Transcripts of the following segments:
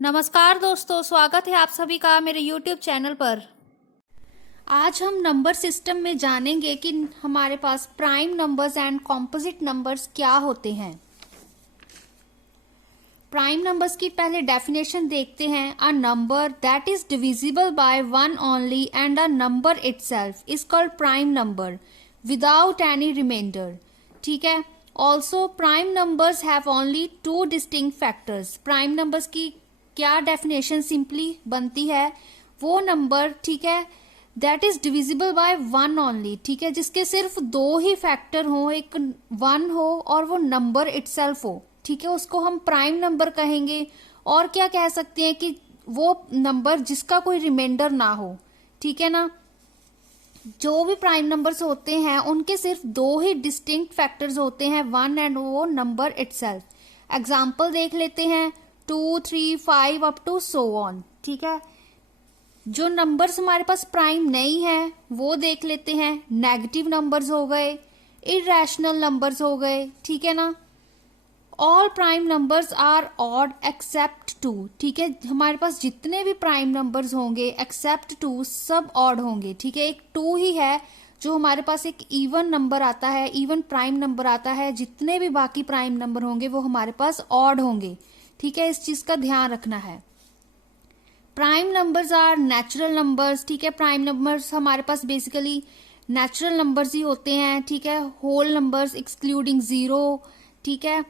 नमस्कार दोस्तों, स्वागत है आप सभी का मेरे YouTube चैनल पर। आज हम नंबर सिस्टम में जानेंगे कि हमारे पास prime numbers and composite numbers क्या होते हैं। प्राइम नंबर्स की पहले डेफिनेशन देखते हैं। A number that is divisible by one only and a number itself is called prime number without any remainder. ठीक है। Also prime numbers have only two distinct factors. Prime numbers की क्या definition simply बनती है, वो number, ठीक है, that is divisible by one only, ठीक है, जिसके सिर्फ दो ही फैक्टर हो, एक वन हो और वो नंबर इटसेल्फ हो, ठीक है, उसको हम प्राइम नंबर कहेंगे। और क्या कह सकते हैं कि वो नंबर जिसका कोई रिमाइंडर ना हो, ठीक है ना। जो भी प्राइम नंबर्स होते हैं उनके सिर्फ दो ही डिस्टिंक्ट फैक्टर्स होते हैं, वन एंड वो नंबर इटसेल्फ। एग्जाम्पल देख लेते हैं, 2, 3, 5 अप टू सो ऑन। ठीक है। जो नंबर्स हमारे पास प्राइम नहीं है वो देख लेते हैं। नेगेटिव नंबर्स हो गए, इरेशनल नंबर्स हो गए, ठीक है ना। All prime numbers are odd except 2। ठीक है, हमारे पास जितने भी प्राइम नंबर्स होंगे एक्सेप्ट 2 सब ऑड होंगे। ठीक है, एक 2 ही है जो हमारे पास एक इवन नंबर आता है, इवन प्राइम नंबर आता है। जितने भी बाकी प्राइम नंबर होंगे वो हमारे पास ऑड होंगे। ठीक है, इस चीज का ध्यान रखना है। Prime numbers are natural numbers. ठीक है, प्राइम नंबर्स हमारे पास बेसिकली नेचुरल नंबर्स ही होते हैं। ठीक है, होल नंबर्स एक्सक्लूडिंग जीरो, ठीक है,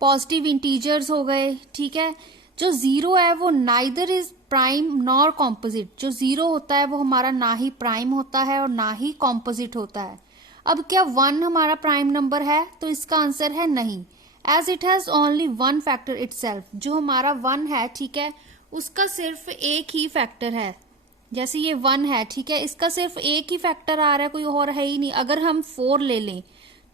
पॉजिटिव इंटीजर्स हो गए। ठीक है, जो जीरो है वो neither is prime nor composite. जो जीरो होता है वो हमारा ना ही प्राइम होता है और ना ही कॉम्पोजिट होता है। अब क्या 1 हमारा प्राइम नंबर है? तो इसका आंसर है नहीं, as it has only one factor itself. जो हमारा 1 है, ठीक है, उसका सिर्फ एक ही फैक्टर है। जैसे ये 1 है, ठीक है, इसका सिर्फ एक ही फैक्टर आ रहा है, कोई और है ही नहीं। अगर हम 4 ले लें,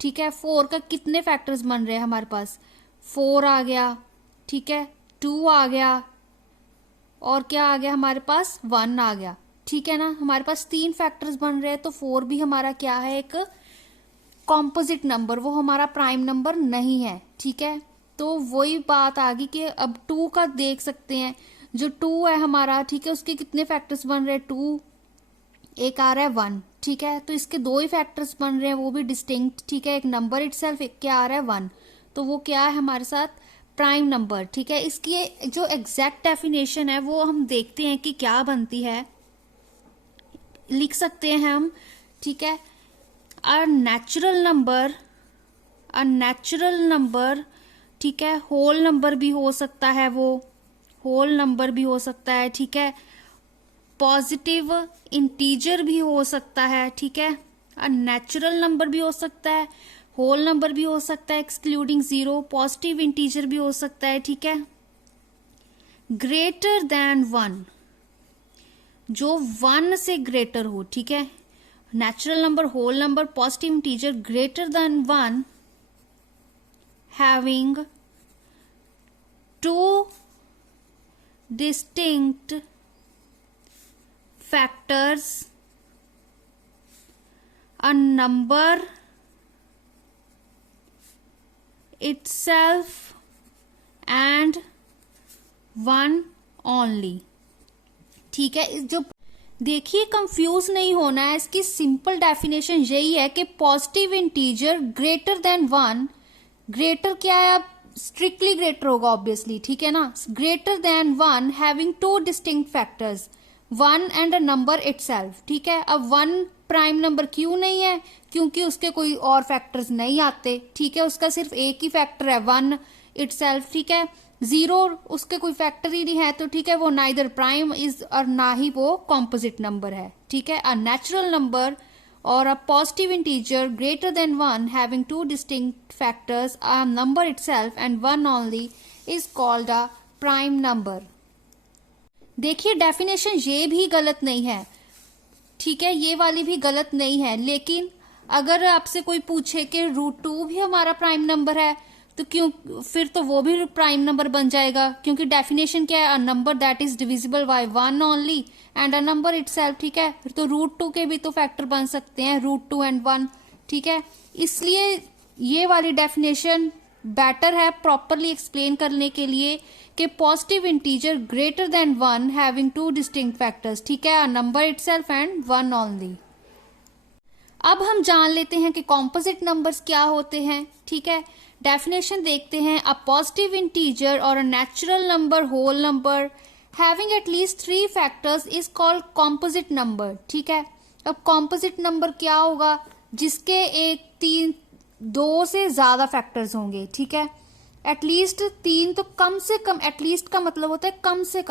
ठीक है, 4 का कितने फैक्टर्स बन रहे हैं हमारे पास? 4 आ गया, ठीक है, 2 आ गया और क्या आ गया हमारे पास? 1 आ गया। ठीक है ना, हमारे पास 3 फैक्टर्स बन रहे हैं। तो 4 भी हमारा क्या है? एक कॉम्पोजिट नंबर, वो हमारा प्राइम नंबर नहीं है। ठीक है, तो वही बात आ गई कि अब 2 का देख सकते हैं। जो 2 है हमारा, ठीक है, उसके कितने फैक्टर्स बन रहे हैं? 2, एक आ रहा है 1। ठीक है, तो इसके दो ही फैक्टर्स बन रहे हैं, वो भी डिस्टिंक्ट। ठीक है, एक नंबर इटसेल्फ, एक क्या आ रहा है? 1। तो वो क्या है हमारे साथ? Prime number. ठीक है, इसकी जो एग्जैक्ट डेफिनेशन है वो हम देखते हैं कि क्या बनती है। लिख सकते हैं हम, ठीक है, अ नेचुरल नंबर, ठीक है, होल नंबर भी हो सकता है, वो होल नंबर भी हो सकता है। ठीक है, पॉजिटिव इंटीजर भी हो सकता है। ठीक है, अ नेचुरल नंबर भी हो सकता है, होल नंबर भी हो सकता है एक्सक्लूडिंग जीरो, पॉजिटिव इंटीजर भी हो सकता है। ठीक है, ग्रेटर देन 1, जो 1 से ग्रेटर हो। ठीक है, natural number, whole number, positive integer greater than 1 having 2 distinct factors, a number itself and one only। ठीक है, जो देखिए कंफ्यूज नहीं होना है, इसकी सिंपल डेफिनेशन यही है कि positive integer greater than 1, greater क्या है? अब स्ट्रिक्टली ग्रेटर होगा ऑब्वियसली, ठीक है ना। Greater than 1 having 2 distinct factors, 1 and a number itself. ठीक है, अब 1 प्राइम नंबर क्यों नहीं है? क्योंकि उसके कोई और फैक्टर्स नहीं आते। ठीक है, उसका सिर्फ एक ही फैक्टर है, 1 इटसेल्फ। ठीक है, 0 उसके कोई फैक्टर ही नहीं है, तो ठीक है, वो नाइदर प्राइम इज और ना ही वो कॉम्पोजिट नंबर है। ठीक है, अ natural number or a positive integer greater than 1 having 2 distinct factors, a number itself and one only is called a prime number। देखिए डेफिनेशन ये भी गलत नहीं है, ठीक है, ये वाली भी गलत नहीं है। लेकिन अगर आपसे कोई पूछे कि √2 भी हमारा प्राइम नंबर है, तो क्यों फिर तो वो भी प्राइम नंबर बन जाएगा, क्योंकि डेफिनेशन क्या है? अ number that is divisible bye 1 only and a number itself. ठीक है, फिर तो √2 के भी तो फैक्टर बन सकते हैं, √2 एंड 1। ठीक है, इसलिए ये वाली डेफिनेशन बेटर है प्रॉपरली एक्सप्लेन करने के लिए कि positive integer greater than 1 having to distinct factors, ठीक है, अ नंबर इटसेल्फ एंड 1 ओनली। अब हम जान लेते हैं कि कॉम्पोजिट नंबर्स क्या होते हैं, ठीक है। डेफिनेशन देखते हैं, अ पॉजिटिव इंटीजर और a natural number whole number having at least 3 factors is called composite number, ठीक है। अब कॉम्पोजिट नंबर क्या होगा, जिसके 1, 3, 2 से ज्यादा फैक्टर्स होंगे, ठीक है। एटलीस्ट 3 तो कम से कम, एटलीस्ट का मतलब होता है कम से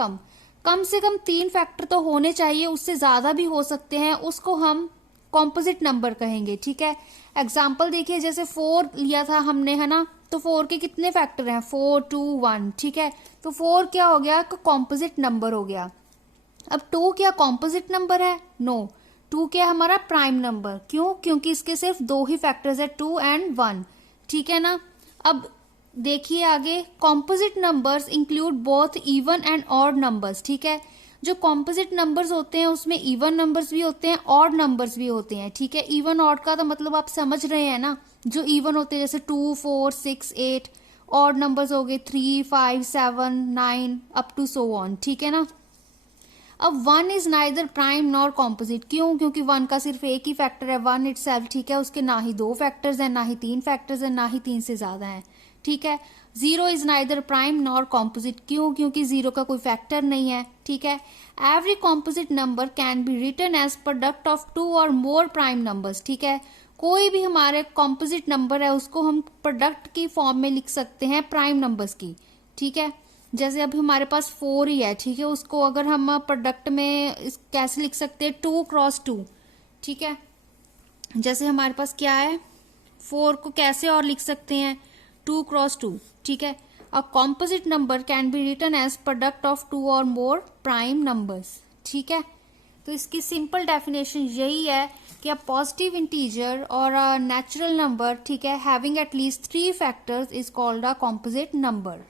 कम 3 फैक्टर तो होने चाहिए, उससे ज्यादा भी हो सकते हैं, उसको हम कॉम्पोजिट नंबर कहेंगे, ठीक है। एग्जाम्पल देखिए, जैसे 4 लिया था हमने, है ना, तो 4 के कितने फैक्टर हैं, 4, 2, 1, ठीक है। तो 4 क्या हो गया, कॉम्पोजिट नंबर हो गया। अब 2 क्या कॉम्पोजिट नंबर है, नो। 2 क्या हमारा प्राइम नंबर, क्यों, क्योंकि इसके सिर्फ 2 ही फैक्टर्स है, 2 एंड 1, ठीक है ना। अब देखिए आगे, composite numbers include both even and odd numbers, ठीक है। जो कॉम्पोजिट नंबर्स होते हैं उसमें इवन नंबर्स भी होते हैं, ऑड नंबर्स भी होते हैं, ठीक है। इवन ऑड का तो मतलब आप समझ रहे हैं ना, जो इवन होते हैं जैसे 2, 4, 6, 8, ऑड नंबर्स हो गए 3, 5, 7, 9 अप टू सो ऑन, ठीक है ना। अब 1 is neither prime nor composite, क्यों, क्योंकि 1 का सिर्फ एक ही फैक्टर है, 1 इटसेल्फ, ठीक है। उसके ना ही 2 फैक्टर्स हैं, ना ही 3 फैक्टर्स हैं, ना ही 3 से ज्यादा हैं, ठीक है। 0 is neither prime nor composite, क्यों, क्योंकि 0 का कोई फैक्टर नहीं है, ठीक है। Every composite number can be written as product of 2 or more prime numbers, ठीक है। कोई भी हमारे कॉम्पोजिट नंबर है उसको हम प्रोडक्ट की फॉर्म में लिख सकते हैं प्राइम नंबर्स की, ठीक है। जैसे अभी हमारे पास 4 ही है, ठीक है, उसको अगर हम प्रोडक्ट में कैसे लिख सकते हैं, 2 क्रॉस 2, ठीक है। जैसे हमारे पास क्या है, 4 को कैसे और लिख सकते हैं, 2 क्रॉस 2, ठीक है। A composite number can be written as product of 2 or more prime numbers, ठीक है। तो इसकी सिंपल डेफिनेशन यही है कि अ पॉजिटिव इंटीजर और अ नेचुरल नंबर, ठीक है, having at least 3 factors is called a composite number.